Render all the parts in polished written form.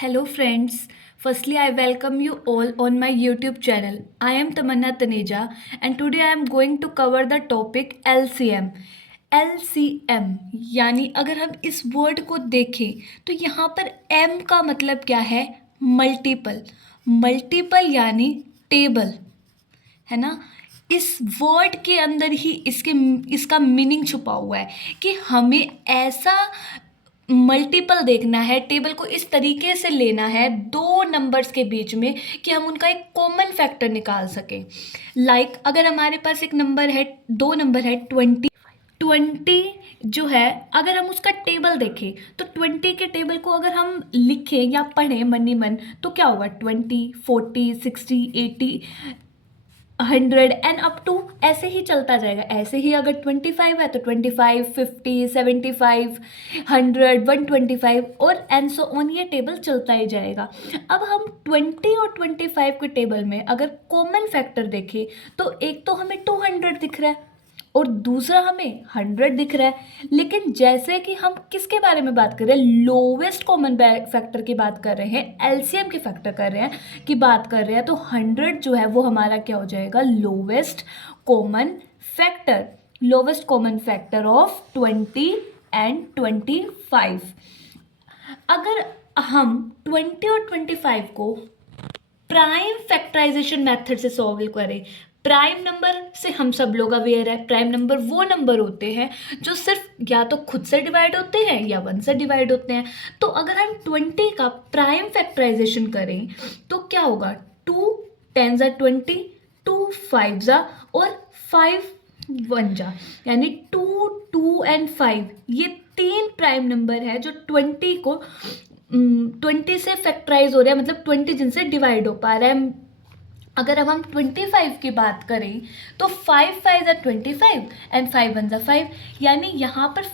Hello, friends. Firstly, I welcome you all on my YouTube channel. I am Tamanna Taneja, and today I am going to cover the topic LCM. LCM यानी अगर हम इस word को देखें तो यहाँ पर M का मतलब क्या है? मल्टीपल। मल्टीपल यानी टेबल, है ना। इस वर्ड के अंदर ही इसका मीनिंग छुपा हुआ है कि हमें ऐसा मल्टीपल देखना है, टेबल को इस तरीके से लेना है दो नंबर्स के बीच में कि हम उनका एक कॉमन फैक्टर निकाल सकें। अगर हमारे पास एक नंबर है, दो नंबर है 20 जो है, अगर हम उसका टेबल देखें तो 20 के टेबल को अगर हम लिखें या पढ़ें मन ही मन तो क्या होगा? 20, 40, 60, 80, 100 एंड अप टू ऐसे ही चलता जाएगा। ऐसे ही अगर 25 है तो 25, 50, 75, 100, 125 और एंड सो ऑन, ये टेबल चलता ही जाएगा। अब हम 20 और 25 के टेबल में अगर कॉमन फैक्टर देखें तो एक तो हमें 200 दिख रहा है और दूसरा हमें 100 दिख रहा है। लेकिन जैसे कि हम किसके बारे में बात कर रहे हैं? लोवेस्ट कॉमन फैक्टर की बात कर रहे हैं, एलसीएम की फैक्टर कर रहे हैं की बात कर रहे हैं, तो 100 जो है वो हमारा क्या हो जाएगा? Lowest common factor. Lowest common factor of 20 and 25। अगर हम 20 और 25 को प्राइम फैक्टराइजेशन मेथड से सॉल्व करें, प्राइम नंबर से हम सब लोग अवेयर है, प्राइम नंबर वो नंबर होते हैं जो सिर्फ या तो खुद से डिवाइड होते हैं या 1 से डिवाइड होते हैं। तो अगर हम 20 का प्राइम फैक्टराइजेशन करें तो क्या होगा? 2 10 20, 2 5 और 5 1 यानी 2, 2 एंड 5, ये तीन प्राइम नंबर है जो 20 को 20 से फैक्टराइज हो रहा है, मतलब 20 जिनसे डिवाइड हो पा रहा है। अगर अब हम 25 की बात करें तो 5 5 25 एंड 5 1 5, यानी यहाँ पर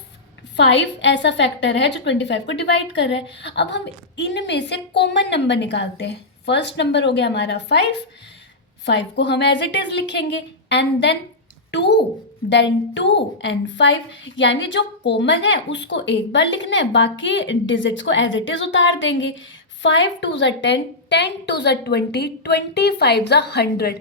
5 ऐसा फैक्टर है जो 25 को डिवाइड कर रहा है। अब हम इनमें से कॉमन नंबर निकालते हैं। फर्स्ट नंबर हो गया हमारा 5 को हम एज इट इज लिखेंगे एंड देन 2 एंड 5, यानी जो कॉमन है उसको एक बार लिखना है, बाकी डिजिट्स को एज इट इज उतार देंगे। 5 2 10, 10 2 20, 25 100।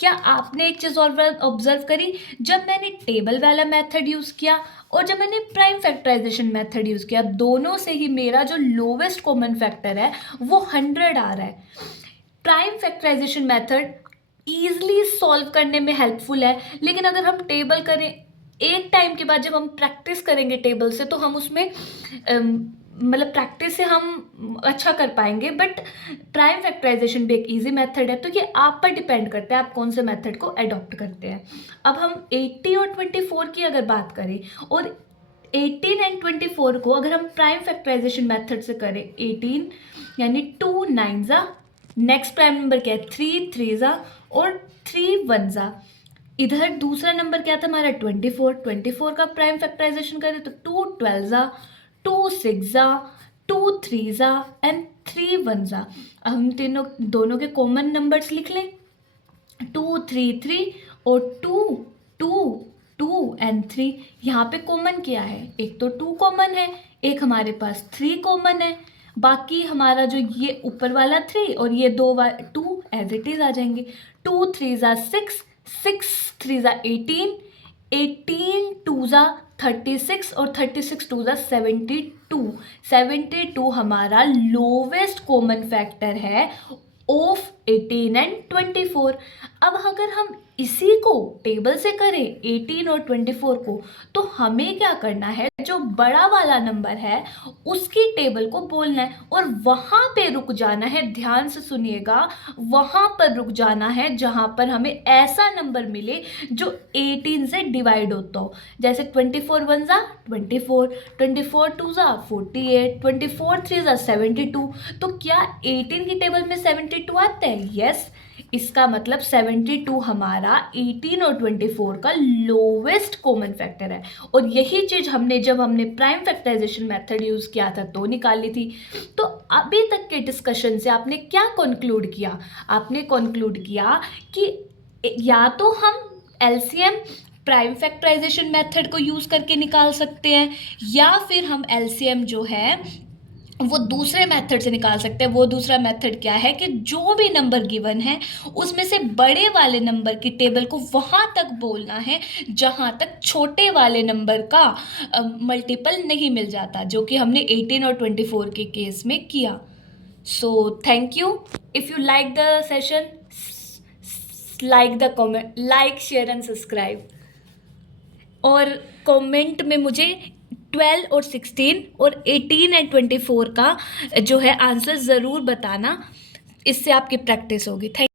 क्या आपने एक चीज़ और ऑब्जर्व करी? जब मैंने टेबल वाला मेथड यूज़ किया और जब मैंने प्राइम फैक्टराइजेशन मेथड यूज़ किया, दोनों से ही मेरा जो लोवेस्ट कॉमन फैक्टर है वो 100 आ रहा है। Prime factorisation method easily solve करने में हेल्पफुल है, लेकिन अगर हम टेबल करें एक टाइम के बाद, जब हम प्रैक्टिस करेंगे टेबल से तो हम उसमें मतलब प्रैक्टिस से हम अच्छा कर पाएंगे। बट प्राइम फैक्टराइजेशन भी एक इजी मेथड है, तो ये आप पर डिपेंड करता है आप कौन से मेथड को अडॉप्ट करते हैं। अब हम 80 और 24 की अगर बात करें और 18 एंड 24 को अगर हम प्राइम फैक्टराइजेशन मेथड से करें, 18 यानी 2 9 नेक्स्ट प्राइम नंबर क्या है? 3 3 और 3 1 इधर दूसरा नंबर क्या था हमारा? 24 का प्राइम फैक्टराइजेशन करें तो 2 12 2 6 2 3 एंड 3 1 हम दोनों के कॉमन नंबर्स लिख लें, 2 3 3 और 2 2 2 एंड 3। यहाँ पे कॉमन क्या है? एक तो 2 कॉमन है, एक हमारे पास 3 कॉमन है, बाकी हमारा जो ये ऊपर वाला 3 और ये 2 एज इट इज आ जाएंगे। 2 3 6, 6 3 18, 18 2 36 और 36 2 72। 72 हमारा लोवेस्ट कॉमन फैक्टर है ऑफ 18 एंड 24। अब अगर हम इसी को टेबल से करें 18 और 24 को, तो हमें क्या करना है? जो बड़ा वाला नंबर है उसकी टेबल को बोलना है और वहां पे रुक जाना है। ध्यान से सुनिएगा, वहां पर रुक जाना है जहां पर हमें ऐसा नंबर मिले जो 18 से डिवाइड होता हो। जैसे 24 1 24, 24 2 48, 24 3 72। तो क्या 18 की टेबल में 72 आता है? यस। इसका मतलब 72 हमारा 18 और 24 का लोवेस्ट कॉमन फैक्टर है। और यही चीज जब हमने प्राइम फैक्टराइजेशन मेथड यूज किया था तो निकाली थी। तो अभी तक के डिस्कशन से आपने क्या कंक्लूड किया? आपने कंक्लूड किया कि या तो हम एलसीएम प्राइम फैक्टराइजेशन मेथड को यूज करके निकाल सकते हैं, या फिर हम एलसीएम जो है वो दूसरे मेथड से निकाल सकते हैं। वो दूसरा मेथड क्या है कि जो भी नंबर गिवन है उसमें से बड़े वाले नंबर की टेबल को वहाँ तक बोलना है जहाँ तक छोटे वाले नंबर का मल्टीपल नहीं मिल जाता, जो कि हमने 18 और 24 के केस में किया। So thank you. If you like the session, like the comment, like share and subscribe. और कमेंट में मुझे 12 और 16 और 18 एंड 24 का जो है आंसर ज़रूर बताना, इससे आपकी प्रैक्टिस होगी। थैंक